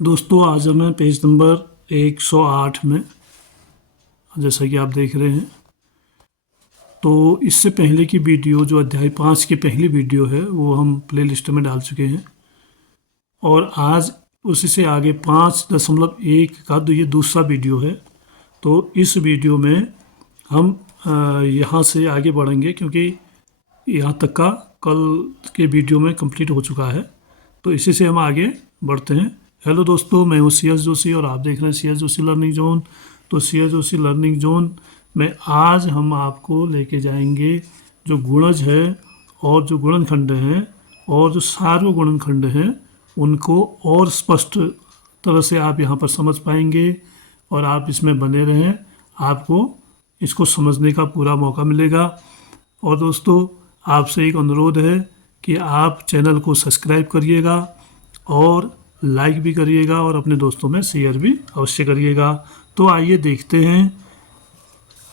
दोस्तों आज हमें पेज नंबर 108 में, जैसा कि आप देख रहे हैं, तो इससे पहले की वीडियो जो अध्याय 5 की पहली वीडियो है वो हम प्ले लिस्ट में डाल चुके हैं। और आज उसी से आगे 5.1 का ये दूसरा वीडियो है। तो इस वीडियो में हम यहाँ से आगे बढ़ेंगे, क्योंकि यहाँ तक का कल के वीडियो में कंप्लीट हो चुका है। तो इसी से हम आगे बढ़ते हैं। हेलो दोस्तों, मैं हूँ सी एस जोशी और आप देख रहे हैं C S Joshi learning zone. तो C S Joshi learning zone में आज हम आपको लेके जाएंगे जो गुणज है और जो गुणनखंड हैं और जो सार्वगुणनखंड हैं उनको और स्पष्ट तरह से आप यहाँ पर समझ पाएंगे। और आप इसमें बने रहें, आपको इसको समझने का पूरा मौका मिलेगा। और दोस्तों, आपसे एक अनुरोध है कि आप चैनल को सब्सक्राइब करिएगा और लाइक भी करिएगा और अपने दोस्तों में शेयर भी अवश्य करिएगा। तो आइए देखते हैं।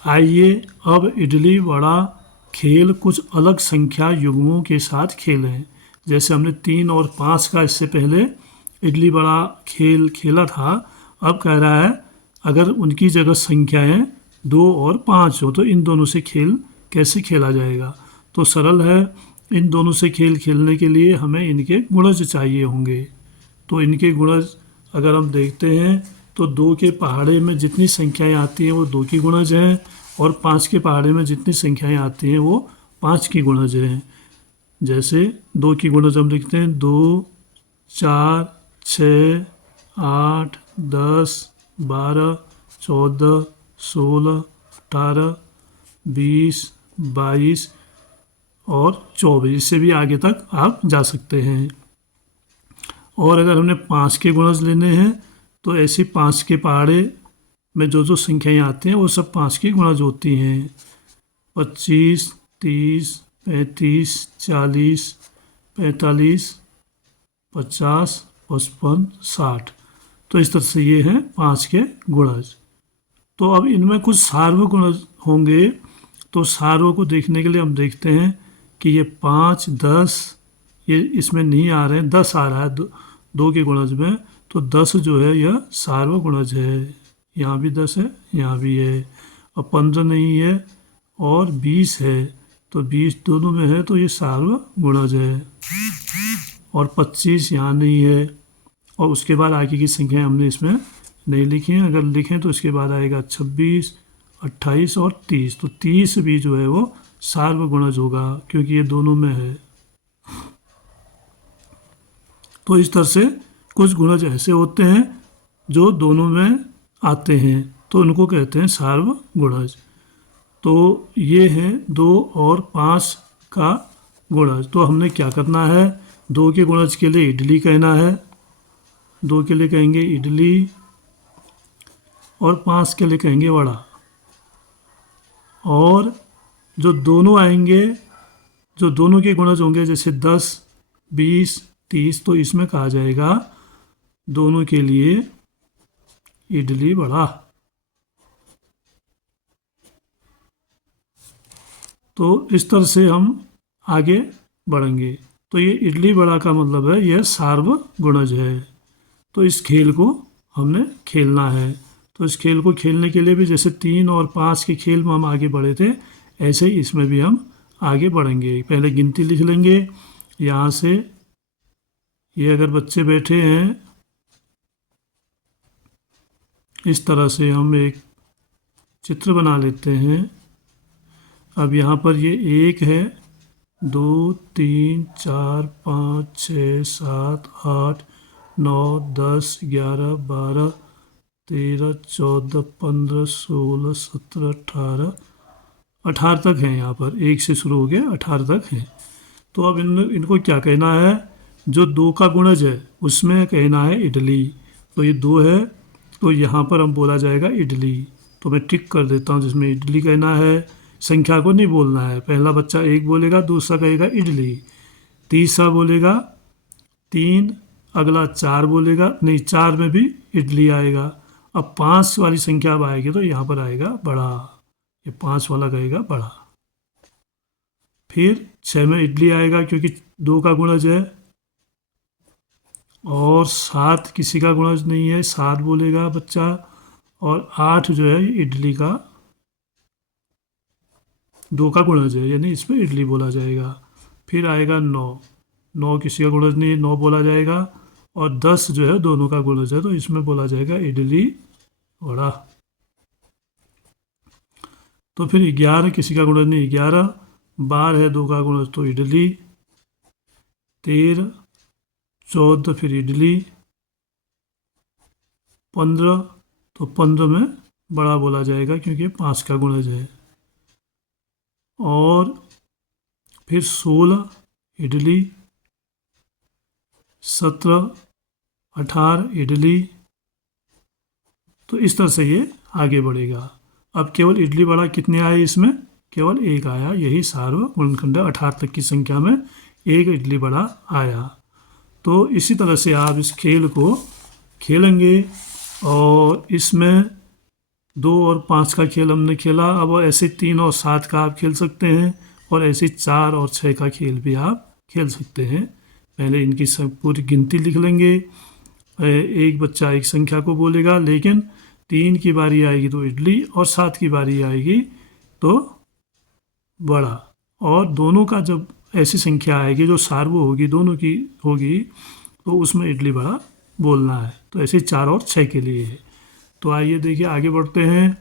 आइए अब इडली वड़ा खेल कुछ अलग संख्या युग्मों के साथ खेलें। जैसे हमने 3 और 5 का इससे पहले इडली वड़ा खेल खेला था, अब कह रहा है अगर उनकी जगह संख्याएं 2 और 5 हो तो इन दोनों से खेल कैसे खेला जाएगा। तो सरल है, इन दोनों से खेल खेलने के लिए हमें इनके गुणज चाहिए होंगे। तो इनके गुणज अगर हम देखते हैं तो 2 के पहाड़े में जितनी संख्याएं आती हैं वो 2 की गुणज हैं, और 5 के पहाड़े में जितनी संख्याएं आती हैं वो 5 की गुणज हैं। जैसे 2 की गुणज हम लिखते हैं 2, 4, 6, 8, 10, 12, 14, 16, 18, 20, 22 और 24। इससे भी आगे तक आप जा सकते हैं। और अगर हमने 5 के गुणज लेने हैं तो ऐसे 5 के पहाड़े में जो जो संख्याएं आती हैं वो सब 5 की गुणज होती हैं। 25, 30, 35, 40, 45, 50, 55, 60। तो इस तरह से ये हैं 5 के गुणज। तो अब इनमें कुछ सार्व गुणज होंगे। तो सार्व को देखने के लिए हम देखते हैं कि ये 5, 10 ये इसमें नहीं आ रहे हैं, 10 आ रहा है 2 के गुणज में। तो 10 जो है यह सार्व गुणज है। यहाँ भी 10 है, यहाँ भी है। और 15 नहीं है और 20 है, तो 20 दोनों में है तो ये सार्व गुणज है। और 25 यहाँ नहीं है। और उसके बाद आगे की संख्या हमने इसमें नहीं लिखी हैं। अगर लिखें तो इसके बाद आएगा 26, 28 और 30। तो 30 भी जो है वो सार्व गुणज होगा, क्योंकि ये दोनों में है। तो इस तरह से कुछ गुणज ऐसे होते हैं जो दोनों में आते हैं, तो उनको कहते हैं सार्व गुणज। तो ये हैं 2 और 5 का गुणज। तो हमने क्या करना है, 2 के गुणज के लिए इडली कहना है, 2 के लिए कहेंगे इडली, और 5 के लिए कहेंगे वड़ा। और जो दोनों आएंगे, जो दोनों के गुणज होंगे, जैसे 10, 20, 30, तो इसमें कहा जाएगा दोनों के लिए इडली वड़ा। तो इस तरह से हम आगे बढ़ेंगे। तो ये इडली वड़ा का मतलब है यह सार्व गुणज है। तो इस खेल को हमने खेलना है। तो इस खेल को खेलने के लिए भी जैसे 3 और 5 के खेल में हम आगे बढ़े थे, ऐसे ही इसमें भी हम आगे बढ़ेंगे। पहले गिनती लिख लेंगे यहाँ से। ये अगर बच्चे बैठे हैं, इस तरह से हम एक चित्र बना लेते हैं। अब यहाँ पर ये 1 है, 2, 3, 4, 5, 6, 7, 8, 9, 10, 11, 12, 13, 14, 15, 16, 17, 18 तक हैं। यहाँ पर 1 से शुरू हो गया 18 तक हैं। तो अब इनको क्या कहना है, जो 2 का गुणज है उसमें कहना है इडली। तो ये 2 है, तो यहाँ पर हम बोला जाएगा इडली। तो मैं टिक कर देता हूँ जिसमें इडली कहना है। संख्या को नहीं बोलना है। पहला बच्चा 1 बोलेगा, दूसरा कहेगा इडली, तीसरा बोलेगा 3, अगला 4 बोलेगा, नहीं 4 में भी इडली आएगा। अब 5 वाली संख्या अब आएगी तो यहाँ पर आएगा बड़ा, ये 5 वाला कहेगा बड़ा। फिर 6 में इडली आएगा क्योंकि 2 का गुणज है, और 7 किसी का गुणज नहीं है, 7 बोलेगा बच्चा। और 8 जो है इडली का 2 का गुणज है, यानी इसमें इडली बोला जाएगा। फिर आएगा 9, 9 किसी का गुणज नहीं है, 9 बोला जाएगा। और 10 जो है दोनों का गुणज है, तो इसमें बोला जाएगा इडली वड़ा। तो फिर 11 किसी का गुणज नहीं, 11, 12 है 2 का गुणज तो इडली, 13, 14 फिर इडली, 15 तो 15 में बड़ा बोला जाएगा क्योंकि 5 का गुणज है। और फिर 16 इडली, 17, 18 इडली। तो इस तरह से ये आगे बढ़ेगा। अब केवल इडली वड़ा कितने आए इसमें? केवल एक आया, यही सार्व गुणनखंड 18 तक की संख्या में एक इडली वड़ा आया। तो इसी तरह से आप इस खेल को खेलेंगे। और इसमें 2 और 5 का खेल हमने खेला, अब ऐसे 3 और 7 का आप खेल सकते हैं, और ऐसे 4 और 6 का खेल भी आप खेल सकते हैं। पहले इनकी सब पूरी गिनती लिख लेंगे। एक बच्चा एक संख्या को बोलेगा, लेकिन 3 की बारी आएगी तो इडली, और 7 की बारी आएगी तो बड़ा। और दोनों का जब ऐसी संख्या आएगी जो सार्व होगी, दोनों की होगी, तो उसमें इडली बड़ा बोलना है। तो ऐसे 4 और 6 के लिए है। तो आइए देखिए आगे बढ़ते हैं।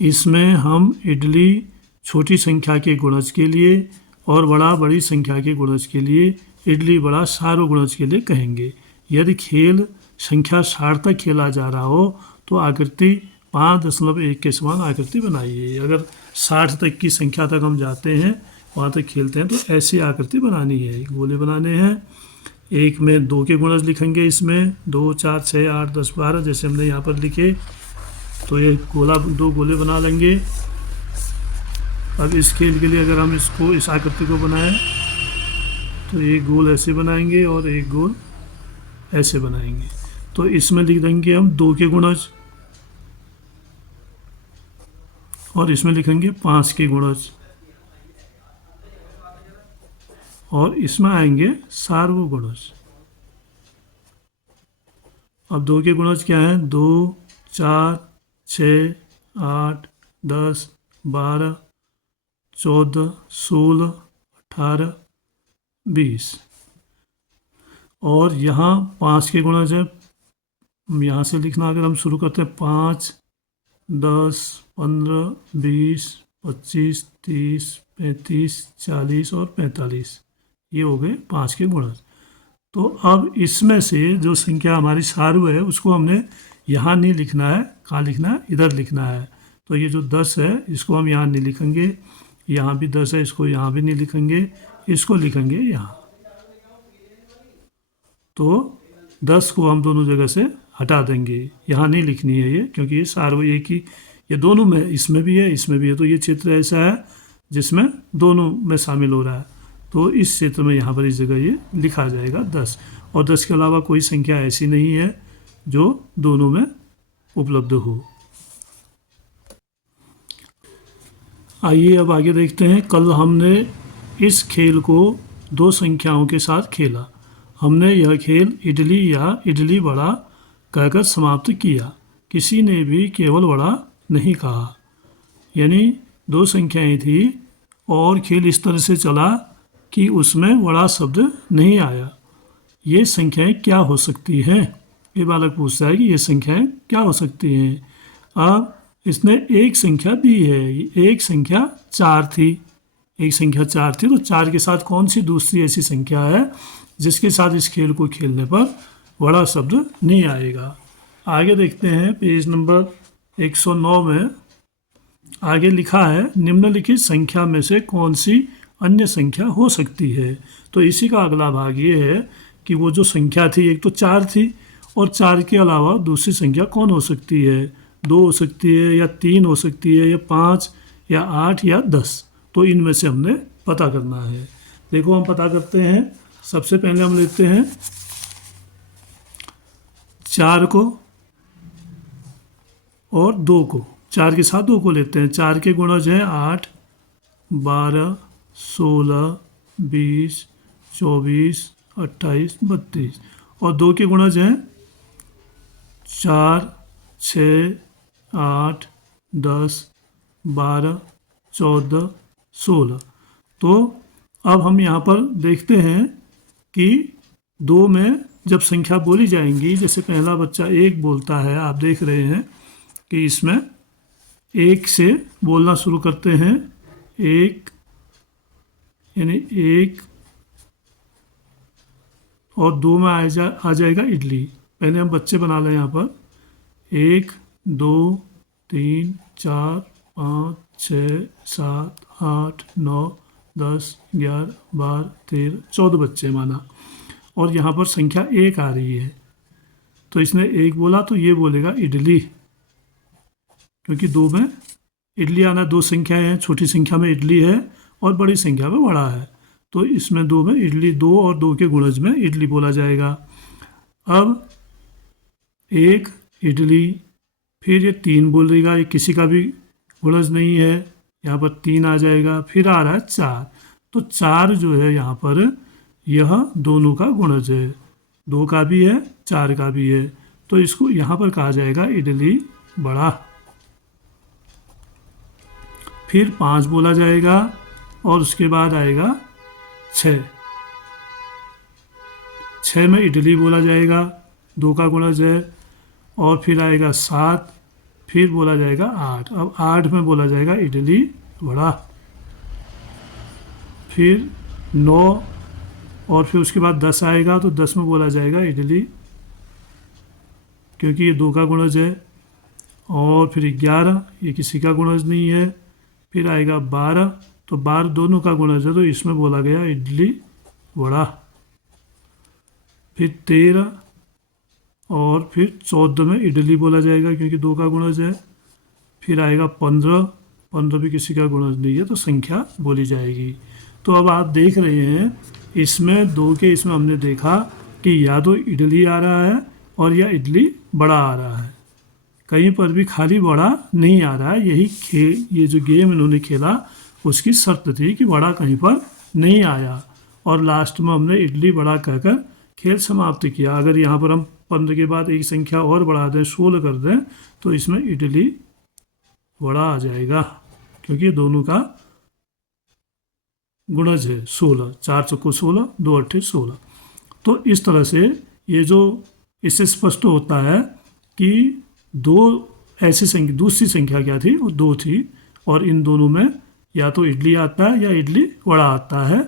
इसमें हम इडली छोटी संख्या के गुणज के लिए और बड़ा बड़ी संख्या के गुणज के लिए, इडली बड़ा सार्व गुणज के लिए कहेंगे। यदि खेल संख्या 60 तक खेला जा रहा हो तो आकृति 5.1 के समान आकृति बनाइए। अगर 60 तक की संख्या तक हम जाते हैं, वहाँ तक खेलते हैं, तो ऐसी आकृति बनानी है, गोले बनाने हैं। एक में 2 के गुणज लिखेंगे, इसमें 2, 4, 6, 8, 10, 12 जैसे हमने यहाँ पर लिखे। तो ये गोला 2 गोले बना लेंगे। अब इस खेल के लिए अगर हम इसको इस आकृति को बनाएं तो एक गोल ऐसे बनाएंगे और एक गोल ऐसे बनाएंगे। तो इसमें लिख देंगे हम 2 के गुणज, और इसमें लिखेंगे 5 के गुणज, और इसमें आएंगे सार्व गुणज। अब 2 के गुणज क्या हैं? 2, 4, 6, 8, 10, 12, 14, 16, 18, 20। और यहाँ 5 के गुणज है। यहाँ से लिखना अगर हम शुरू करते हैं 5, 10, 15, 20, 25, 30, 35, 40 और 45, ये हो गए 5 के गुणज। तो अब इसमें से जो संख्या हमारी सार्व है उसको हमने यहाँ नहीं लिखना है, कहाँ लिखना है? इधर लिखना है। तो ये जो 10 है इसको हम यहाँ नहीं लिखेंगे, यहाँ भी 10 है, इसको यहाँ भी नहीं लिखेंगे, इसको लिखेंगे यहाँ। तो 10 को हम दोनों जगह से हटा देंगे, यहाँ नहीं लिखनी है ये, क्योंकि ये सार्व एक ही, ये दोनों में, इसमें भी है इसमें भी है। तो ये चित्र ऐसा है जिसमें दोनों में शामिल हो रहा है, तो इस क्षेत्र में यहाँ पर इस जगह ये लिखा जाएगा 10। और 10 के अलावा कोई संख्या ऐसी नहीं है जो दोनों में उपलब्ध हो। आइए अब आगे देखते हैं। कल हमने इस खेल को 2 संख्याओं के साथ खेला। हमने यह खेल इडली या इडली वड़ा कहकर समाप्त किया। किसी ने भी केवल वड़ा नहीं कहा, यानी 2 संख्याएं थी और खेल इस तरह से चला कि उसमें वड़ा शब्द नहीं आया। ये संख्याएं क्या हो सकती हैं? ये बालक पूछता है कि ये संख्याएं क्या हो सकती हैं। अब इसने एक संख्या दी है, एक संख्या 4 थी, एक संख्या 4 थी, तो 4 के साथ कौन सी दूसरी ऐसी संख्या है जिसके साथ इस खेल को खेलने पर वड़ा शब्द नहीं आएगा? आगे देखते हैं पेज नंबर 109 में आगे लिखा है, निम्नलिखित संख्या में से कौन सी अन्य संख्या हो सकती है? तो इसी का अगला भाग ये है कि वो जो संख्या थी, एक तो 4 थी, और 4 के अलावा दूसरी संख्या कौन हो सकती है? 2 हो सकती है, या 3 हो सकती है, या 5, या 8, या 10। तो इनमें से हमने पता करना है। देखो हम पता करते हैं। सबसे पहले हम लेते हैं 4 को और 2 को, 4 के साथ 2 को लेते हैं। 4 के गुणज हैं 8, 12, 16, 20, 24, 28, 32 और 2 के गुणज हैं 4, 6, 8, 10, 12, 14, 16। तो अब हम यहाँ पर देखते हैं कि 2 में जब संख्या बोली जाएंगी, जैसे पहला बच्चा 1 बोलता है, आप देख रहे हैं कि इसमें 1 से बोलना शुरू करते हैं। 1 यानी 1 और 2 में आ जाएगा इडली। पहले हम बच्चे बना लें यहाँ पर। 1, 2, 3, 4, 5, 6, 7, 8, 9, 10, 11, 12, 13, 14 बच्चे माना, और यहाँ पर संख्या 1 आ रही है। तो इसने 1 बोला तो ये बोलेगा इडली, क्योंकि 2 में इडली आना, 2 संख्याएं हैं, छोटी संख्या में इडली है और बड़ी संख्या में बड़ा है, तो इसमें 2 में इडली, 2 और 2 के गुणज में इडली बोला जाएगा। अब 1 इडली, फिर ये 3 बोलेगा, ये किसी का भी गुणज नहीं है, यहाँ पर 3 आ जाएगा। फिर आ रहा है 4, तो 4 जो है यहाँ पर यह दोनों का गुणज है, 2 का भी है 4 का भी है, तो इसको यहाँ पर कहा जाएगा इडली बड़ा। फिर 5 बोला जाएगा और उसके बाद आएगा 6, 6 में इडली बोला जाएगा, 2 का गुणज है, और फिर आएगा 7, फिर बोला जाएगा 8। अब 8 में बोला जाएगा इडली बड़ा। फिर 9 और फिर उसके बाद 10 आएगा, तो 10 में बोला जाएगा इडली, क्योंकि ये 2 का गुणज है। और फिर 11, ये किसी का गुणज नहीं है। फिर आएगा 12, तो 12 दोनों का गुणज है, तो इसमें बोला गया इडली बड़ा। फिर 13 और फिर 14 में इडली बोला जाएगा, क्योंकि 2 का गुणज है। फिर आएगा 15, 15 भी किसी का गुणज नहीं है, तो संख्या बोली जाएगी। तो अब आप देख रहे हैं इसमें 2 के इसमें हमने देखा कि या तो इडली आ रहा है और या इडली बड़ा आ रहा है, कहीं पर भी खाली बड़ा नहीं आ रहा है। ये जो गेम इन्होंने खेला उसकी शर्त थी कि बड़ा कहीं पर नहीं आया, और लास्ट में हमने इडली बड़ा कहकर खेल समाप्त किया। अगर यहाँ पर हम 15 के बाद एक संख्या और बढ़ा दें, 16 कर दें, तो इसमें इडली बड़ा आ जाएगा, क्योंकि दोनों का गुणज है 16, 4 चौको 16, 2 अट्ठे 16। तो इस तरह से ये जो इससे स्पष्ट होता है कि 2 ऐसी संख्या, दूसरी संख्या क्या थी, वो 2 थी, और इन दोनों में या तो इडली आता है या इडली बड़ा आता है,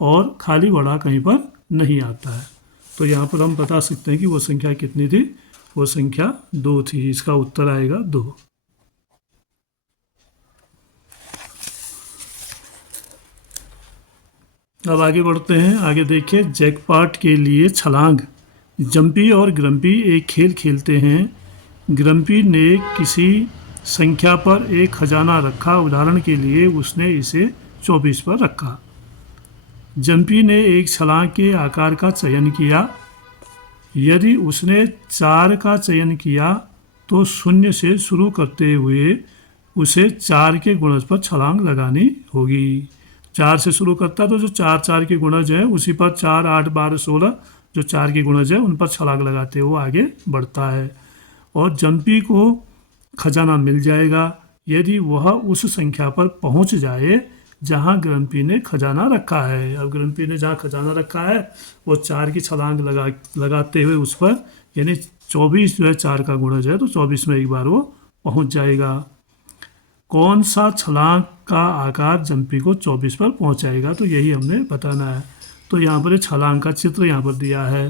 और खाली बड़ा कहीं पर नहीं आता है। तो यहाँ पर हम बता सकते हैं कि वो संख्या कितनी थी, वो संख्या 2 थी। इसका उत्तर आएगा 2। अब आगे बढ़ते हैं। आगे देखिए, जैकपॉट के लिए छलांग। जंपी और ग्रम्पी एक खेल खेलते हैं। ग्रम्पी ने किसी संख्या पर एक खजाना रखा, उदाहरण के लिए उसने इसे 24 पर रखा। जंपी ने एक छलांग के आकार का चयन किया। यदि उसने 4 का चयन किया तो 0 से शुरू करते हुए उसे 4 के गुणज पर छलांग लगानी होगी। 4 से शुरू करता तो जो 4 के गुणज हैं उसी पर 4, 8, 12, 16 जो 4 के गुणज है उन पर छलांग लगाते हुए आगे बढ़ता है, और जंपी को खजाना मिल जाएगा यदि वह उस संख्या पर पहुंच जाए जहां ग्रम्पी ने खजाना रखा है। अब ग्रम्पी ने जहां खजाना रखा है वो 4 की छलांग लगाते हुए उस पर, यानी 24 जो है 4 का गुणज है, तो 24 में एक बार वो पहुंच जाएगा। कौन सा छलांग का आकार जंपी को 24 पर पहुंचाएगा, तो यही हमने बताना है। तो यहाँ पर छलांग का चित्र यहाँ पर दिया है,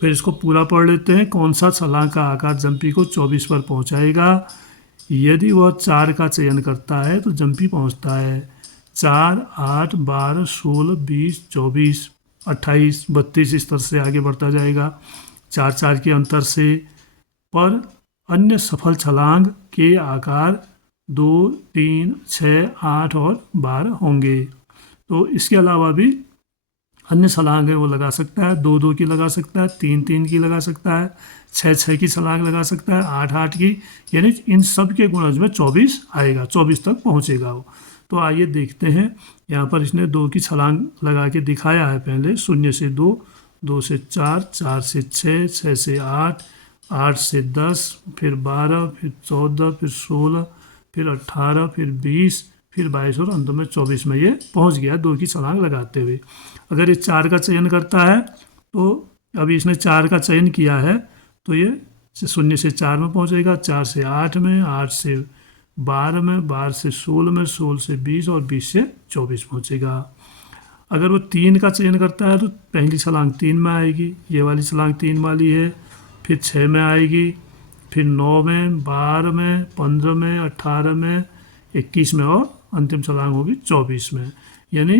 फिर इसको पूरा पढ़ लेते हैं। कौन सा छलांग का आकार जंपी को 24 पर पहुंचाएगा। यदि वह 4 का चयन करता है तो जंपी पहुंचता है। 4, 8, 12, 16, 20, 24, 28, 32 इस तरह से आगे बढ़ता जाएगा 4 के अंतर से। पर अन्य सफल छलांग के आकार 2, 3, 6, 8 और 12 होंगे। तो इसके अलावा भी अन्य छलांग है वो लगा सकता है, 2 की लगा सकता है, 3 की लगा सकता है, 6 की छलांग लगा सकता है, 8 की, यानी इन सब के गुणज में 24 आएगा, 24 तक पहुंचेगा वो। तो आइए देखते हैं। यहाँ पर इसने 2 की छलांग लगा के दिखाया है। पहले 0 से 2, 2 से 4, 4 से 6, 6 से 8, 8 से 10, फिर 12, फिर 14, फिर 16, फिर 18, फिर 20, फिर 22 और अंत में 24 में ये पहुँच गया 2 की छलांग लगाते हुए। अगर ये 4 का चयन करता है तो अभी इसने 4 का चयन किया है तो ये 0 से 4 में पहुँचेगा, 4 से 8 में, 8 से 12 में, 12 से 16 में, 16 से 20 और 20 से 24 पहुँचेगा। अगर वो 3 का चयन करता है तो पहली छलांग 3 में आएगी, ये वाली छलांग 3 वाली है, फिर 6 में आएगी, फिर 9 में, 12 में, 15 में, 18 में, 21 में और अंतिम छलांग होगी 24 में। यानी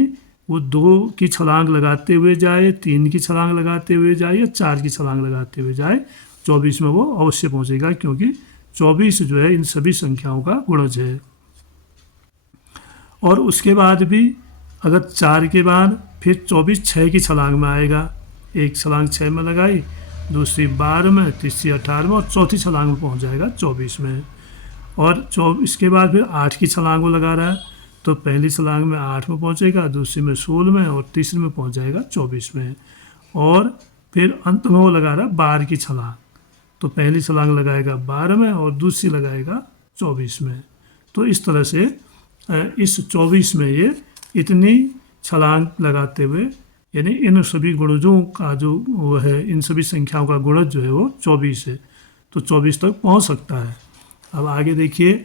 वो 2 की छलांग लगाते हुए जाए, 3 की छलांग लगाते हुए जाए या 4 की छलांग लगाते हुए जाए, 24 में वो अवश्य पहुँचेगा, क्योंकि 24 जो है इन सभी संख्याओं का गुणज है। और उसके बाद भी अगर 4 के बाद फिर 24 6 की छलांग में आएगा, एक छलांग 6 में लगाई, दूसरी 12 में, तीसरी 18 में और चौथी छलांग में पहुंच जाएगा 24 में। और इसके बाद फिर 8 की छलांग वो लगा रहा है तो पहली छलांग में 8 में पहुंचेगा, दूसरी में 16 में और तीसरी में पहुंच जाएगा 24 में। और फिर अंत में वो लगा रहा है 12 की छलांग, तो पहली छलांग लगाएगा 12 में और दूसरी लगाएगा 24 में। तो इस तरह से इस 24 में ये इतनी छलांग लगाते हुए, यानी इन सभी गुणजों का जो वो है, इन सभी संख्याओं का गुणज जो है वो 24 है, तो 24 तक पहुंच सकता है। अब आगे देखिए,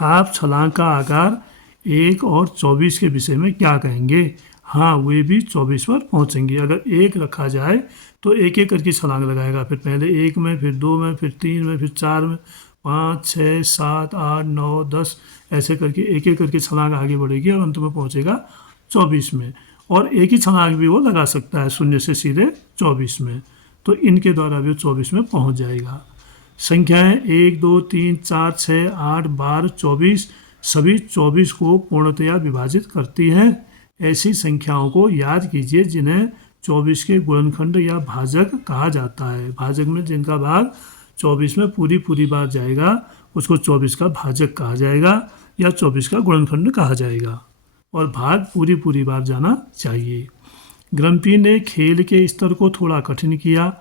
आप छलांग का आकार 1 और 24 के विषय में क्या कहेंगे? हाँ, वे भी 24 पर पहुंचेंगे। अगर 1 रखा जाए तो एक एक करके छलांग लगाएगा, फिर पहले 1 में, फिर 2 में, फिर 3 में, फिर 4 में, 5, 6, 7, 8, 9, 10 ऐसे करके एक एक करके छलांग आगे बढ़ेगी और अंत में पहुंचेगा 24 में। और एक ही छलांग भी वो लगा सकता है 0 से सीधे 24 में, तो इनके द्वारा भी 24 में पहुंच जाएगा। संख्याएं 1, 2, 3, 4, 6, 8, 12, 24 सभी 24 को पूर्णतया विभाजित करती हैं। ऐसी संख्याओं को याद कीजिए जिन्हें 24 के गुणनखंड या भाजक कहा जाता है। भाजक में जिनका भाग 24 में पूरी बार जाएगा उसको 24 का भाजक कहा जाएगा या 24 का गुणनखंड कहा जाएगा, और भाग पूरी बार जाना चाहिए। ग्रम्पी ने खेल के स्तर को थोड़ा कठिन किया।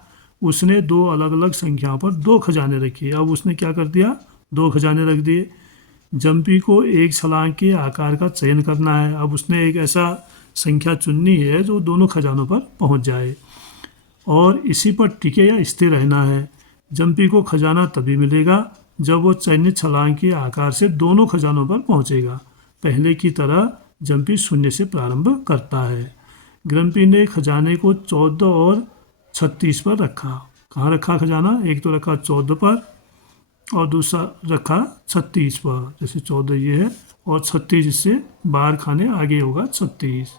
उसने 2 अलग अलग संख्याओं पर 2 खजाने रखे। अब उसने क्या कर दिया? 2 खजाने रख दिए। जम्पी को एक छलांग के आकार का चयन करना है। अब उसने एक ऐसा संख्या चुननी है जो दोनों खजानों पर पहुंच जाए और इसी पर टिके या स्थिर रहना है। जम्पी को खजाना तभी मिलेगा जब वो चयनित छलांग के आकार से दोनों खजानों पर पहुंचेगा। पहले की तरह जम्पी 0 से प्रारंभ करता है। ग्रम्पी ने खजाने को 14 और 36 पर रखा। कहाँ रखा खजाना? एक तो रखा 14 पर और दूसरा रखा 36 पर। जैसे 14 ये है और 36 इससे बाहर खाने आगे होगा 36,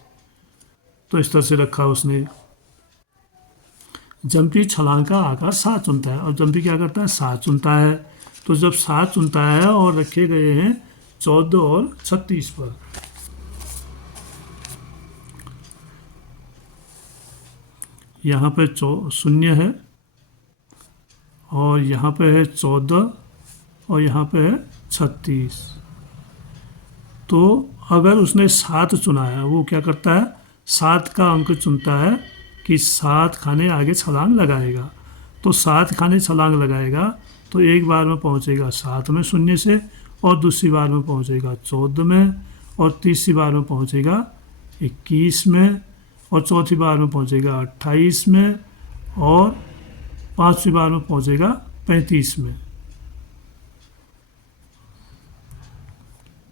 तो इस तरह से रखा उसने। जम्पी छलांग का आकार 7 चुनता है और जम्पी क्या करता है? 7 चुनता है। तो जब 7 चुनता है और रखे गए हैं 14 और 36 पर, यहाँ पे 0 है और यहाँ पे है 14 और यहाँ पे है 36। तो अगर उसने 7 चुना है, वो क्या करता है? 7 का अंक चुनता है कि 7 खाने आगे छलांग लगाएगा। तो 7 खाने छलांग लगाएगा तो एक बार में पहुँचेगा 7 में 0 से, और दूसरी बार में पहुँचेगा 14 में, और तीसरी बार में पहुँचेगा 21 में, और चौथी बार में पहुँचेगा 28 में, और पांचवी बार में पहुँचेगा 35 में।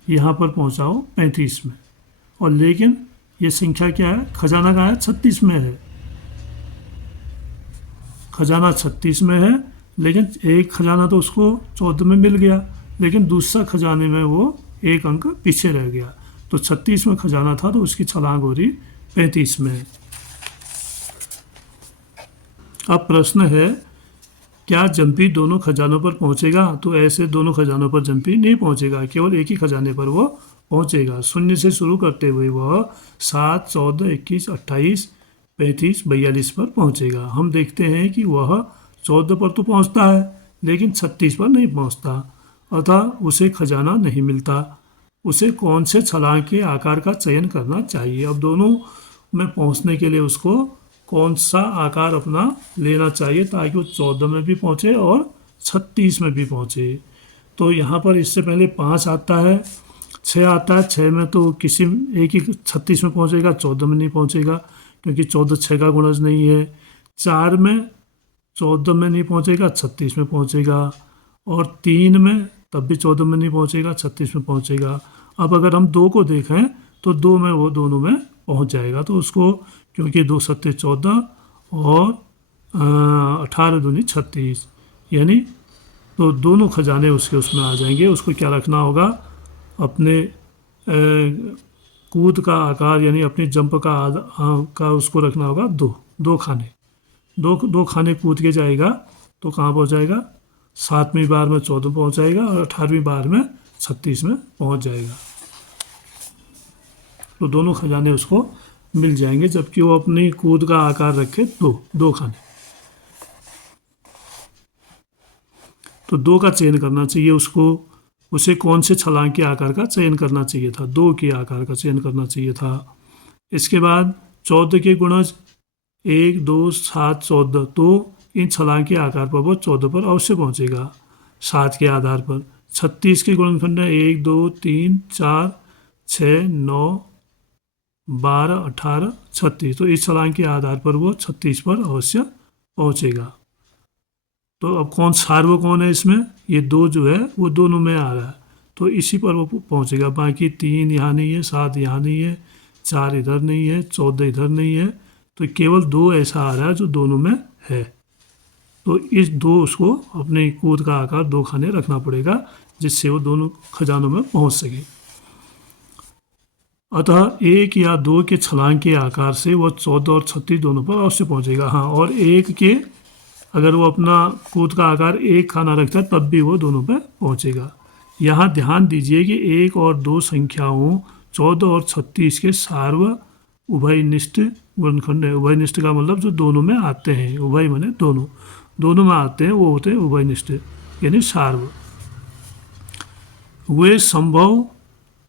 यहाँ पर पहुँचाओ 35 में। और लेकिन ये संख्या क्या है? खजाना कहाँ है? 36 में है। खजाना 36 में है, लेकिन एक खजाना तो उसको 14 में मिल गया, लेकिन दूसरा खजाने में वो एक अंक पीछे रह गया। तो 36 में खजाना था तो उसकी छलांग हो रही 35 में। अब प्रश्न है, क्या जम्पी दोनों खजानों पर पहुंचेगा? तो ऐसे दोनों खजानों पर जम्पी नहीं पहुंचेगा, केवल एक ही खजाने पर वो पहुंचेगा। 0 से शुरू करते हुए वह 7, 14, 21, 28, 35, 42 पर पहुंचेगा। हम देखते हैं कि वह 14 पर तो पहुंचता है लेकिन 36 पर नहीं पहुंचता, अतः उसे खजाना नहीं मिलता। उसे कौन से छलांग के आकार का चयन करना चाहिए। अब दोनों में पहुंचने के लिए उसको कौन सा आकार अपना लेना चाहिए ताकि वो 14 में भी पहुंचे और 36 में भी पहुंचे। तो यहाँ पर इससे पहले 5 आता है, 6 आता है। 6 में तो किसी एक ही 36 में पहुंचेगा, 14 में नहीं पहुंचेगा क्योंकि 14 6 का गुणज नहीं है। 4 में 14 में नहीं पहुंचेगा, 36 में पहुंचेगा। और 3 में तब भी 14 में नहीं पहुंचेगा, 36 में पहुंचेगा। अब अगर हम 2 को देखें तो 2 में वो दोनों में पहुंच जाएगा। तो उसको क्योंकि 2 सत्ते 14 और 18 दूनी 36, यानी तो दोनों खजाने उसके उसमें आ जाएंगे। उसको क्या रखना होगा, अपने कूद का आकार यानी अपनी जंप का उसको रखना होगा 2 खाने। 2 खाने कूद के जाएगा तो कहाँ पहुँच जाएगा, 7वीं बार में 14 पहुँच जाएगा और 18वीं बार में 36 में पहुँच जाएगा। तो दोनों खजाने उसको मिल जाएंगे जबकि वो अपनी कूद का आकार रखे 2 खाने। तो 2 का चयन करना चाहिए उसको। उसे कौन से छलांग के आकार का चयन करना चाहिए था, 2 के आकार का चयन करना चाहिए था। इसके बाद 14 के गुणज 1 2 7 14, तो इन छलांग के आकार पर वो 14 पर अवश्य पहुंचेगा 7 के आधार पर। 36 के गुणनखंड है 1 2 3 4 6 9 12 18 36, तो इस छलांग के आधार पर वो 36 पर अवश्य पहुंचेगा। तो अब कौन सार्व कौन है इसमें, ये 2 जो है वो दोनों में आ रहा है तो इसी पर वो पहुंचेगा। बाकी 3 यहाँ नहीं है, 7 यहाँ नहीं है, 4 इधर नहीं है, 14 इधर नहीं है, तो केवल 2 ऐसा आ रहा है जो दोनों में है। तो इस 2 उसको अपने कूद का आकार 2 खाने रखना पड़ेगा जिससे वो दोनों खजानों में पहुंच सके। अतः 1 या 2 के छलांग के आकार से वह 14 और 36 दोनों पर अवश्य पहुंचेगा। हाँ, और 1 के अगर वो अपना कूद का आकार 1 खाना रखता है तब भी वो दोनों पर पहुंचेगा। यहाँ ध्यान दीजिए कि 1 और 2 संख्याओं 14 और 36 के सार्व उभयनिष्ठ गुणनखंड है। उभयनिष्ठ का मतलब जो दोनों में आते हैं, उभय माने दोनों में आते हैं वो होते हैं उभयनिष्ठ यानी सार्व। वे संभव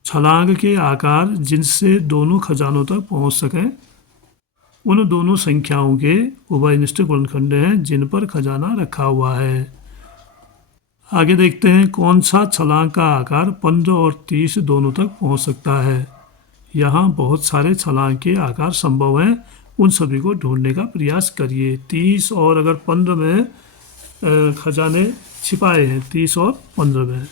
छलांग के आकार जिनसे दोनों खजानों तक पहुंच सकें उन दोनों संख्याओं के उभयनिष्ठ गुणनखंड हैं जिन पर खजाना रखा हुआ है। आगे देखते हैं कौन सा छलांग का आकार 15 और 30 दोनों तक पहुंच सकता है। यहाँ बहुत सारे छलांग के आकार संभव हैं, उन सभी को ढूंढने का प्रयास करिए। 30 और अगर 15 में खजाने छिपाए हैं, 30 और 15 में,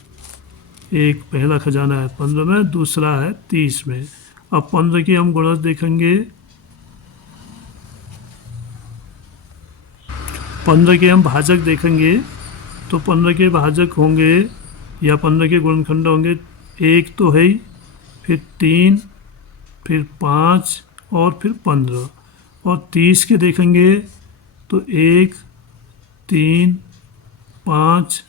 एक पहला खजाना है 15 में, दूसरा है 30 में। अब 15 के हम गुणज देखेंगे, 15 के हम भाजक देखेंगे तो 15 के भाजक होंगे या 15 के गुणनखंड होंगे, 1 तो है ही, फिर 3, फिर 5 और फिर 15। और 30 के देखेंगे तो 1 3 5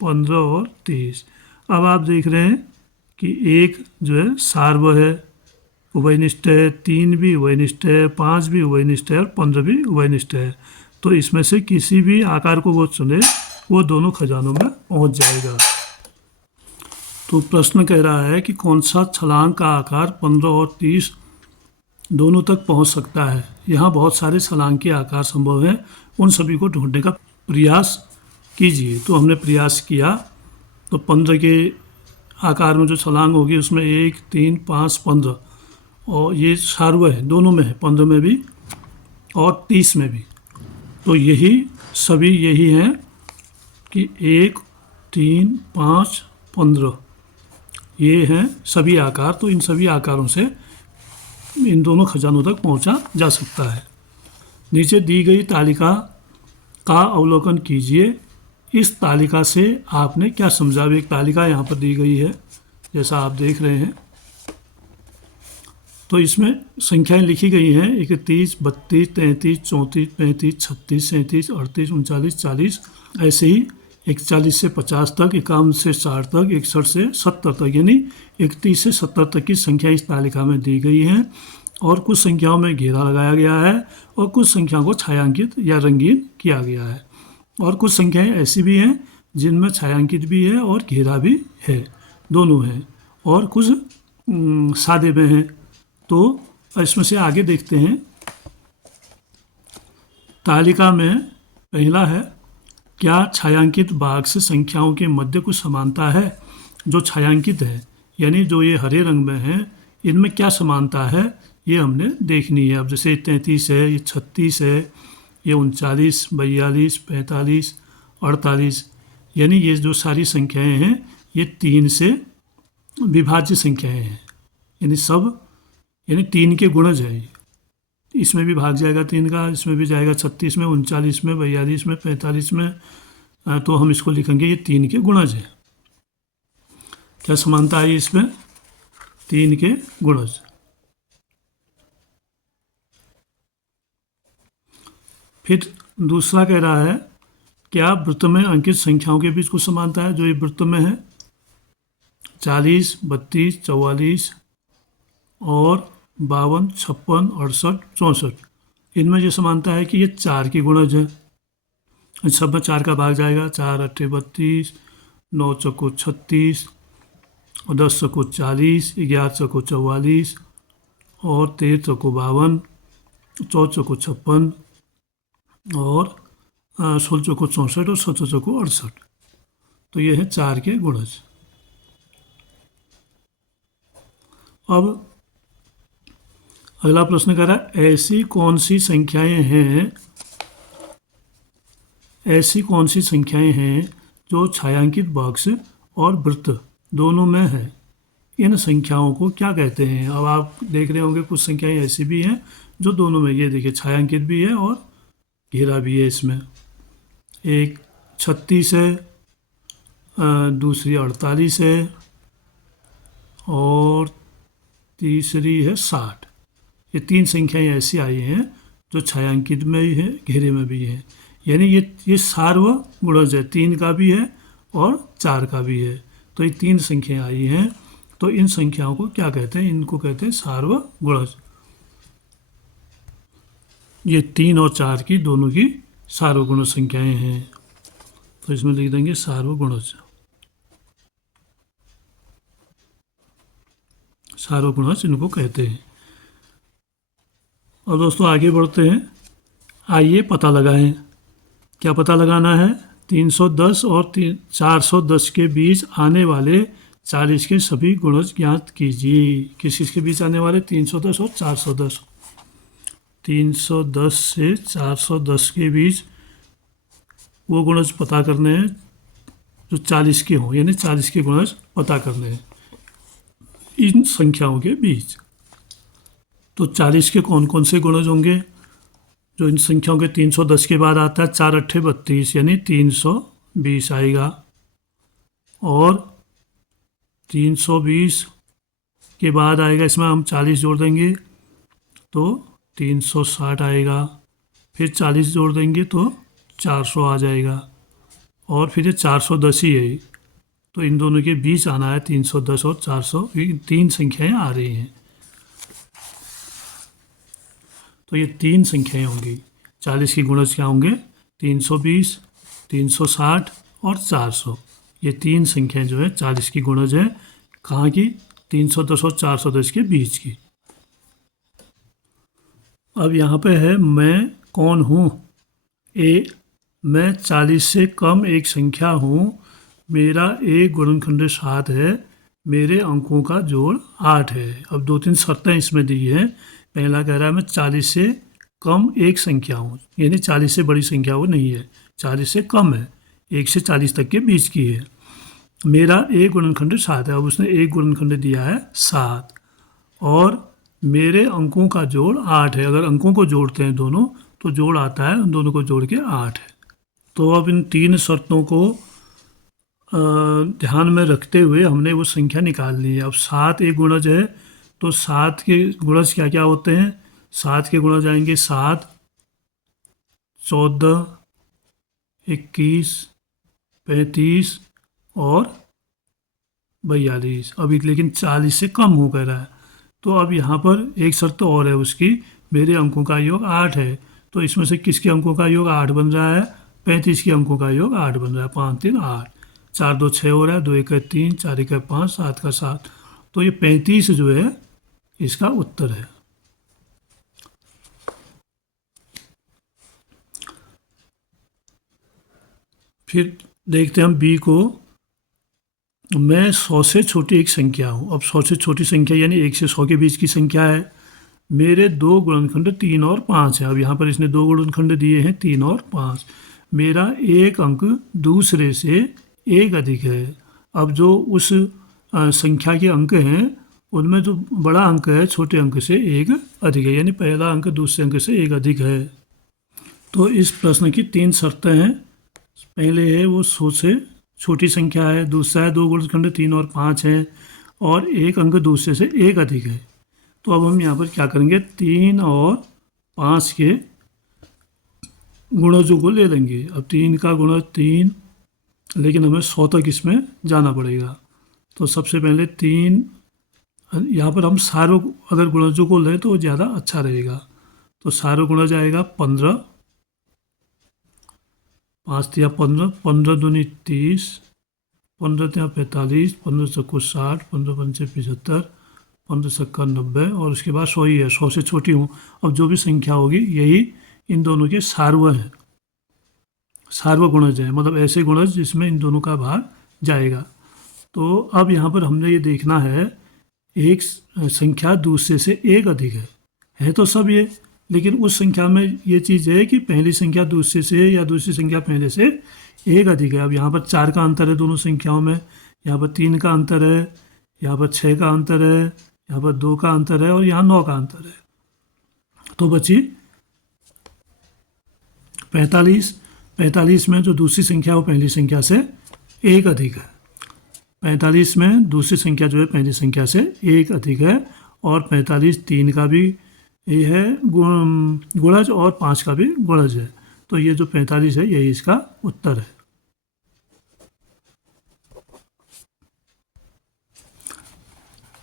15 और 30। अब आप देख रहे हैं कि 1 जो है सार्व है, उभयनिष्ठ है, 3 भी उभयनिष्ठ है, 5 भी उभयनिष्ठ है और 15 भी उभयनिष्ठ है। तो इसमें से किसी भी आकार को वो चुने वो दोनों खजानों में पहुंच जाएगा। तो प्रश्न कह रहा है कि कौन सा छलांग का आकार 15 और 30 दोनों तक पहुंच सकता है। यहाँ बहुत सारे छलांग के आकार संभव हैं, उन सभी को ढूंढने का प्रयास कीजिए। तो हमने प्रयास किया तो 15 के आकार में जो छलांग होगी उसमें 1 3 5 15 और ये सार्व है, दोनों में है, 15 में भी और 30 में भी। तो सभी यही हैं कि 1 3 5 15 ये हैं सभी आकार। तो इन सभी आकारों से इन दोनों खजानों तक पहुंचा जा सकता है। नीचे दी गई तालिका का अवलोकन कीजिए। इस तालिका से आपने क्या समझा। एक तालिका यहाँ पर दी गई है जैसा आप देख रहे हैं। तो इसमें संख्याएं लिखी गई हैं 31 32 33 34 35 36 37 38 39 40, ऐसे ही 41 से 50 तक, 51 से 60 तक, 61 से 70 तक, यानी 31 से 70 तक की संख्या इस तालिका में दी गई हैं। और कुछ संख्याओं में घेरा लगाया गया है और कुछ संख्याओं को छायांकित या रंगीन किया गया है। और कुछ संख्याएं ऐसी भी हैं जिनमें छायांकित भी है और घेरा भी है, दोनों हैं। और कुछ सादे में हैं। तो इसमें से आगे देखते हैं। तालिका में पहला है, क्या छायांकित भाग से संख्याओं के मध्य कुछ समानता है? जो छायांकित है यानी जो ये हरे रंग में है, इनमें क्या समानता है ये हमने देखनी है। अब जैसे 33 है, ये 36 है, ये 39, 42, 45, 48, यानी ये जो सारी संख्याएं हैं ये 3 से विभाज्य संख्याएं हैं, यानी सब, यानी 3 के गुणज है ये। इसमें भी भाग जाएगा 3 का, इसमें भी जाएगा 36 में, 39 में, 42 में, 45 में। तो हम इसको लिखेंगे ये 3 के गुणज है। क्या समानता है इसमें? 3 के गुणज। फिर दूसरा कह रहा है, क्या वृत्त में अंकित संख्याओं के बीच कुछ समानता है? जो ये वृत्त में है 40, 32, 44 और 52, 56, 68, 64, इनमें ये समानता है कि ये 4 की गुणज है। सब में 4 का भाग जाएगा, 4 अट्ठे 32, 9 चौको 36 और 10 चौको 40, 11 चौको 44 और 13 चौको 52, 14 चौको 56 और 16 चौको 64 और 17 चौको 68। तो ये है 4 के गुणज। अब अगला प्रश्न कह रहा है, ऐसी कौन सी संख्याएं हैं जो छायांकित बॉक्स और वृत्त दोनों में है? इन संख्याओं को क्या कहते हैं? अब आप देख रहे होंगे कुछ संख्याएं ऐसी भी हैं जो दोनों में, ये देखिए छायांकित भी है और घेरा भी है। इसमें एक 36 है, दूसरी 48 है और तीसरी है 60। ये 3 संख्याएं ऐसी आई हैं जो छायांकित में भी है, घेरे में भी है, यानी ये सार्वगुणज है, 3 का भी है और 4 का भी है। तो ये 3 संख्याएं आई हैं, तो इन संख्याओं को क्या कहते हैं? इनको कहते हैं सार्वगुणज। ये 3 और 4 की दोनों की सार्वगुणज संख्याएं हैं, तो इसमें लिख देंगे सार्वगुणज। सार्वगुणज इनको कहते हैं। और दोस्तों आगे बढ़ते हैं। आइए पता लगाएं। क्या पता लगाना है? 310 और 410 के बीच आने वाले 40 के सभी गुणज ज्ञात कीजिए। किस के बीच आने वाले? 310 और 410। 310 से 410 के बीच वो गुणज पता करने हैं जो 40 के हों, यानी 40 के गुणज पता करने हैं इन संख्याओं के बीच। तो 40 के कौन कौन से गुणज होंगे? जो इन संख्याओं के 310 के बाद आता है, 4 अट्ठे 32, यानी 320 आएगा। और 320 के बाद आएगा, इसमें हम 40 जोड़ देंगे तो 360 आएगा। फिर 40 जोड़ देंगे तो 400 आ जाएगा। और फिर ये 410 ही है, तो इन दोनों के बीच आना है 310 और 400, 3 संख्याएं आ रही हैं। तो ये 3 संख्याएं होंगी। 40 की गुणज क्या होंगे? 320, 360 और 400। ये 3 संख्याएं जो है 40 की गुणज है। कहाँ की? 310 और 410 के बीच की। अब यहाँ पे है, मैं कौन हूँ? ए, मैं 40 से कम एक संख्या हूँ। मेरा एक गुणनखंड 7 है। मेरे अंकों का जोड़ 8 है। अब 2-3 शर्तें इसमें दी हैं। पहला कह रहा है मैं 40 से कम एक संख्या हूँ, यानी 40 से बड़ी संख्या वो नहीं है, 40 से कम है, 1 से 40 तक के बीच की है। मेरा एक गुणनखंड 7 है। अब उसने एक गुणनखंड दिया है 7 और मेरे अंकों का जोड़ 8 है। अगर अंकों को जोड़ते हैं दोनों तो जोड़ आता है, उन दोनों को जोड़ के 8 है। तो अब इन 3 शर्तों को ध्यान में रखते हुए हमने वो संख्या निकाल ली है। अब 7 एक गुणज है, तो 7 के गुणज क्या क्या होते हैं? 7 के गुणज आएंगे 7, 14, 21, 35 और 42। अभी लेकिन 40 से कम हो कह रहा है। तो अब यहाँ पर एक शर्त तो और है उसकी, मेरे अंकों का योग 8 है। तो इसमें से किसके अंकों का योग 8 बन रहा है? 35 के अंकों का योग 8 बन रहा है। 5 3 8, 4 2 6 हो रहा है, 2 1 3, 4 1 5, 7 का 7 तो ये 35 जो है इसका उत्तर है। फिर देखते हैं हम बी को। मैं 100 से छोटी एक संख्या हूँ। अब 100 से छोटी संख्या यानी 1 से 100 के बीच की संख्या है। मेरे दो गुणनखंड 3 और 5 है। अब यहाँ पर इसने दो गुणनखंड दिए हैं 3 और 5। मेरा एक अंक दूसरे से एक अधिक है। अब जो उस संख्या के अंक हैं उनमें जो बड़ा अंक है छोटे अंक से एक अधिक है, यानी पहला अंक दूसरे अंक से एक अधिक है। तो इस प्रश्न की 3 शर्तें हैं। पहले है वो 100 से छोटी संख्या है, दूसरा है दो गुणनखंड 3 और 5 हैं, और एक अंक दूसरे से एक अधिक है। तो अब हम यहाँ पर क्या करेंगे, 3 और 5 के गुणजों को ले लेंगे। अब 3 का गुणज 3, लेकिन हमें 100 तक इसमें जाना पड़ेगा। तो सबसे पहले 3, यहाँ पर हम सारों अगर गुणजों को लें तो ज़्यादा अच्छा रहेगा। तो सारों गुणज आएगा 15, 5 तिया 15, 15 दूनी 30, 15 तिया 45, 15 चक्को 60, 15 पंचे 75, 15 छक्का 90, और उसके बाद 100 ही है। 100 से छोटी हूँ। अब जो भी संख्या होगी यही इन दोनों के सार्व हैं, सार्व गुणज है, मतलब ऐसे गुणज जिसमें इन दोनों का भाग जाएगा। तो अब यहाँ पर हमने ये देखना है, एक संख्या दूसरे से एक अधिक है तो सब ये, लेकिन उस संख्या में ये चीज़ है कि पहली संख्या दूसरे से या दूसरी संख्या पहले से एक अधिक है। अब यहाँ पर 4 का अंतर है दोनों संख्याओं में, यहाँ पर 3 का अंतर है, यहाँ पर 6 का अंतर है, यहाँ पर 2 का अंतर है, और यहाँ 9 का अंतर है। तो बची 45। 45 में जो दूसरी संख्या वो पहली संख्या से एक अधिक है। 45 में दूसरी संख्या जो है पहली संख्या से एक अधिक है, और 45 3 का भी ये है गुणज, और 5 का भी गुणज है। तो ये जो 45 है यही इसका उत्तर है।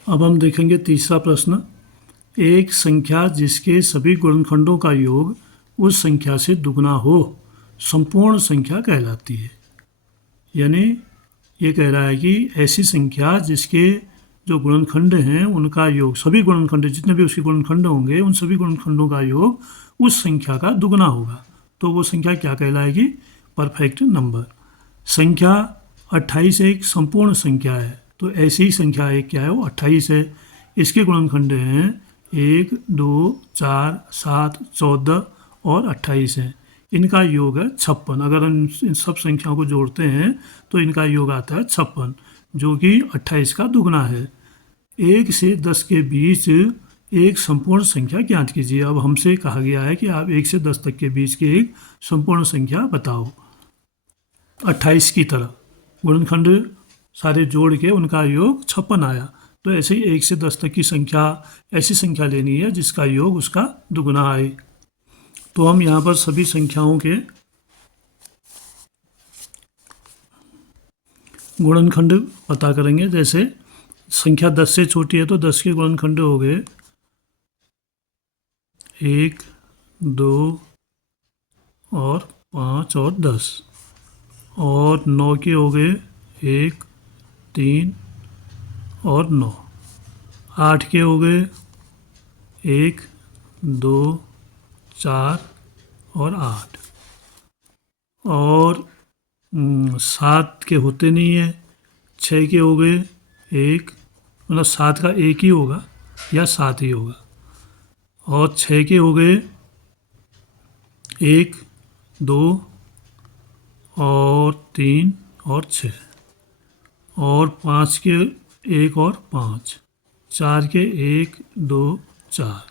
अब हम देखेंगे तीसरा प्रश्न। एक संख्या जिसके सभी गुणनखंडों का योग उस संख्या से दुगना हो संपूर्ण संख्या कहलाती है। यानी ये कह रहा है कि ऐसी संख्या जिसके जो गुणनखंड हैं उनका योग, सभी गुणनखंड जितने भी उसके गुणनखंड होंगे उन सभी गुणनखंडों का योग उस संख्या का दुगना होगा, तो वो संख्या क्या कहलाएगी, परफेक्ट नंबर। संख्या 28 एक संपूर्ण संख्या है, तो ऐसी ही संख्या एक क्या है, वो 28 है। इसके गुणनखंड हैं 1, 2, 4, 7, 14 और 28 हैं। इनका योग है 56। अगर हम इन सब संख्याओं को जोड़ते हैं तो इनका योग आता है 56, जो कि 28 का दुगना है। 1 से 10 के बीच एक संपूर्ण संख्या ज्ञात कीजिए। अब हमसे कहा गया है कि आप 1 से 10 तक के बीच की एक संपूर्ण संख्या बताओ 28 की तरह। गुणनखंड सारे जोड़ के उनका योग 56 आया। तो ऐसे ही 1 से 10 तक की संख्या ऐसी संख्या लेनी है जिसका योग उसका दुगना आए। तो हम यहाँ पर सभी संख्याओं के गुणनखंड पता करेंगे। जैसे संख्या 10 से छोटी है तो 10 के गुणनखंड हो गए 1, 2 और 5 और 10, और 9 के हो गए 1, 3 और 9, 8 के हो गए 1, 2, 4 और 8, और 7 के होते नहीं है। 6 के हो गए 1, मतलब 7 का एक ही होगा या 7 ही होगा, और 6 के हो गए 1, 2 और 3 और 6, और 5 के 1 और 5, 4 के 1, 2, 4,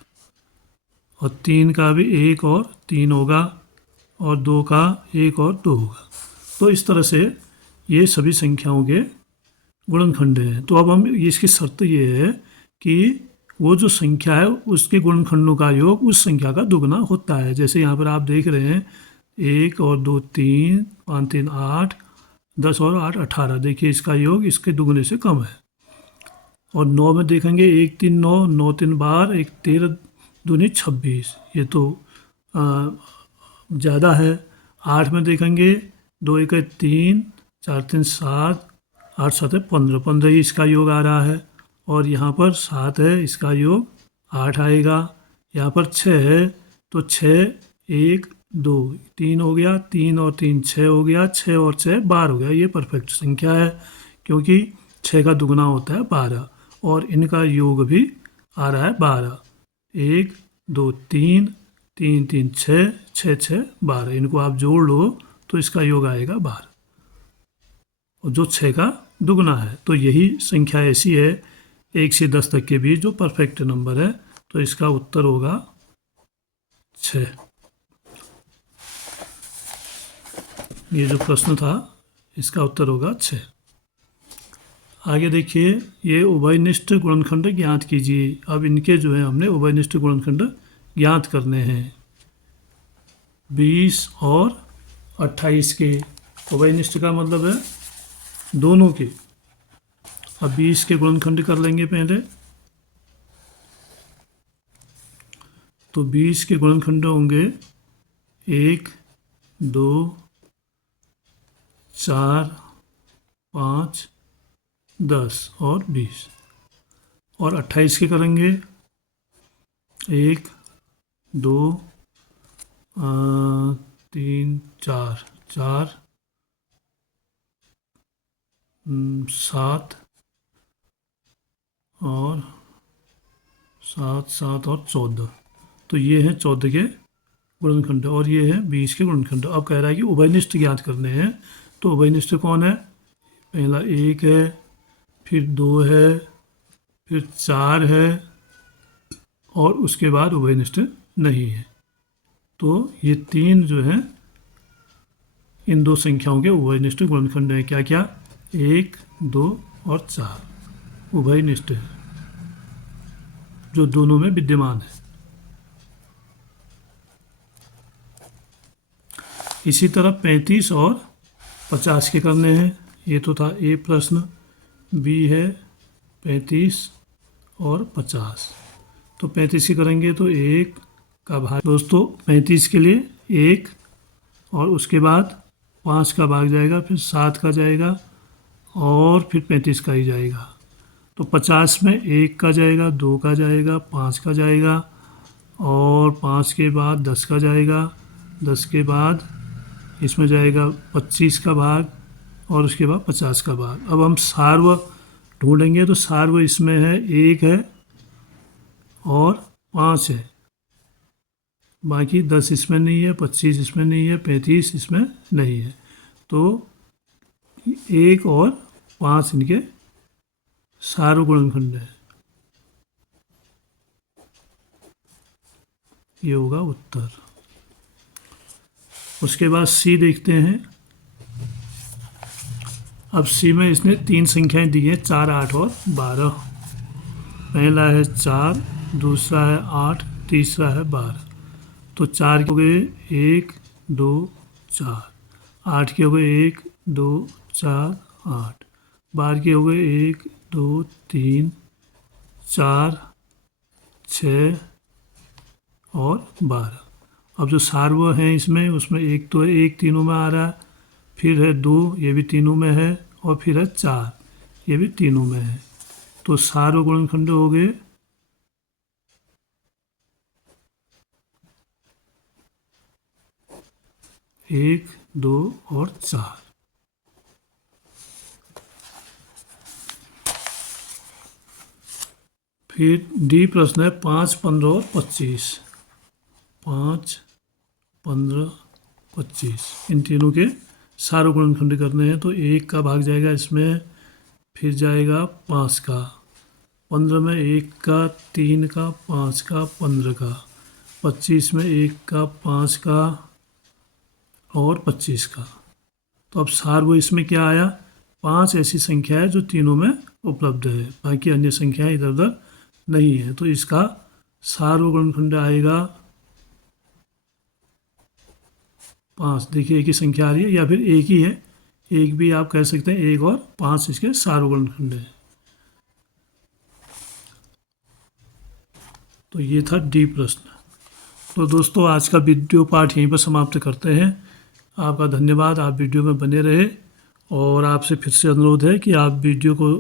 और 3 का भी 1 और 3 होगा, और 2 का 1 और 2 होगा। तो इस तरह से ये सभी संख्याओं के गुणनखंड हैं। तो अब हम इसकी शर्त ये है कि वो जो संख्या है उसके गुणनखंडों का योग उस संख्या का दुगना होता है। जैसे यहाँ पर आप देख रहे हैं 1 और 2 3, 5 3 8, 10 और 8 18। देखिए इसका योग इसके दुगने से कम है। और 9 में देखेंगे 1 3 9, 9 3 12, 1 13 दूनी 26, ये तो ज़्यादा है। 8 में देखेंगे 2 1 3, 4 3 7, 8 7 15, 15 ही इसका योग आ रहा है। और यहाँ पर 7 है, इसका योग 8 आएगा। यहाँ पर 6 है तो 6 1 2 3 हो गया, 3 और 3 6 हो गया, 6 और 6 12 हो गया। ये परफेक्ट संख्या है क्योंकि 6 का दुगना होता है 12 और इनका योग भी आ रहा है 12। 1 2 3 3 3 6 6 6 12, इनको आप जोड़ लो तो इसका योग आएगा 12 और जो 6 का दुगना है। तो यही संख्या ऐसी है 1 से 10 तक के बीच जो परफेक्ट नंबर है, तो इसका उत्तर होगा 6। ये जो प्रश्न था इसका उत्तर होगा 6। आगे देखिए, ये उभयनिष्ठ गुणनखंड ज्ञात कीजिए। अब इनके जो है हमने उभयनिष्ठ गुणनखंड ज्ञात करने हैं 20 और 28 के। उभयनिष्ठ का मतलब है दोनों के। अब 20 के गुणनखंड कर लेंगे पहले। तो 20 के गुणनखंड होंगे 1 2 4 5 10 और 20। और 28 के करेंगे 1 2 3 4 4 7 और 7 7 और 14। तो ये हैं 14 के गुणनखंड और ये है 20 के गुणनखंड। अब कह रहा है कि उभयनिष्ठ ज्ञात करने हैं। तो उभयनिष्ठ कौन है? पहला 1 है, फिर 2 है, फिर 4 है और उसके बाद उभयनिष्ठ नहीं है। तो ये 3 जो है इन दो संख्याओं के उभयनिष्ठ गुणनखंड है। क्या क्या? 1 2 और 4 उभयनिष्ठ है, जो दोनों में विद्यमान है। इसी तरह 35 और 50 के करने हैं। ये तो था ए प्रश्न। बी है 35 और 50। तो 35 के करेंगे तो 1 का भाग, दोस्तों 35 के लिए 1 और उसके बाद 5 का भाग जाएगा, फिर 7 का जाएगा और फिर 35 का ही जाएगा। तो 50 में 1 का जाएगा, 2 का जाएगा, 5 का जाएगा और 5 के बाद 10 का जाएगा। 10 के बाद इसमें जाएगा 25 का भाग और उसके बाद 50 का भाग। अब हम सार्व ढूंढेंगे तो सार्व इसमें है 1 है और 5 है, बाकी 10 इसमें नहीं है, 25 इसमें नहीं है, 35 इसमें नहीं है। तो 1 और 5 इनके सार्व गुणनखंड है। ये होगा उत्तर। उसके बाद सी देखते हैं। अब सी में इसने 3 संख्याएं दी हैं 4 8 और 12। पहला है 4, दूसरा है 8, तीसरा है 12। तो 4 के हो गए 1 2 4, 8 के हो गए 1 2 4 8, 12 के हो गए 1 2 3 4 6 और 12। अब जो सार्व हैं इसमें, उसमें एक तो है 1 तीनों में आ रहा है, फिर है 2 ये भी तीनों में है और फिर है 4 ये भी तीनों में है। तो सार्व गुणनखंड हो गए 1 2 और 4। फिर डी प्रश्न है 5 15 और 25। 5 15 25 इन तीनों के सार्व गुणनखंड करने हैं। तो 1 का भाग जाएगा इसमें, फिर जाएगा 5 का, 15 में 1 का, 3 का, 5 का, 15 का, 25 में 1 का, 5 का और 25 का। तो अब सार्व इसमें क्या आया? 5 ऐसी संख्या है जो तीनों में उपलब्ध है, बाकी अन्य संख्याएं इधर उधर नहीं है। तो इसका सार्व गुणनखंड आएगा 5। देखिए एक ही संख्या आ रही है या फिर एक ही है, एक भी आप कह सकते हैं, 1 और 5 इसके सार्व गुणनखंड है। तो ये था डी प्रश्न। तो दोस्तों आज का वीडियो पार्ट यहीं पर समाप्त करते हैं। आपका धन्यवाद, आप वीडियो में बने रहे और आपसे फिर से अनुरोध है कि आप वीडियो को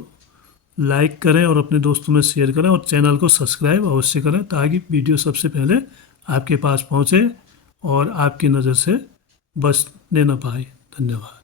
लाइक करें और अपने दोस्तों में शेयर करें और चैनल को सब्सक्राइब अवश्य करें ताकि वीडियो सबसे पहले आपके पास पहुंचे और आपकी नज़र से बचने न पाए। धन्यवाद।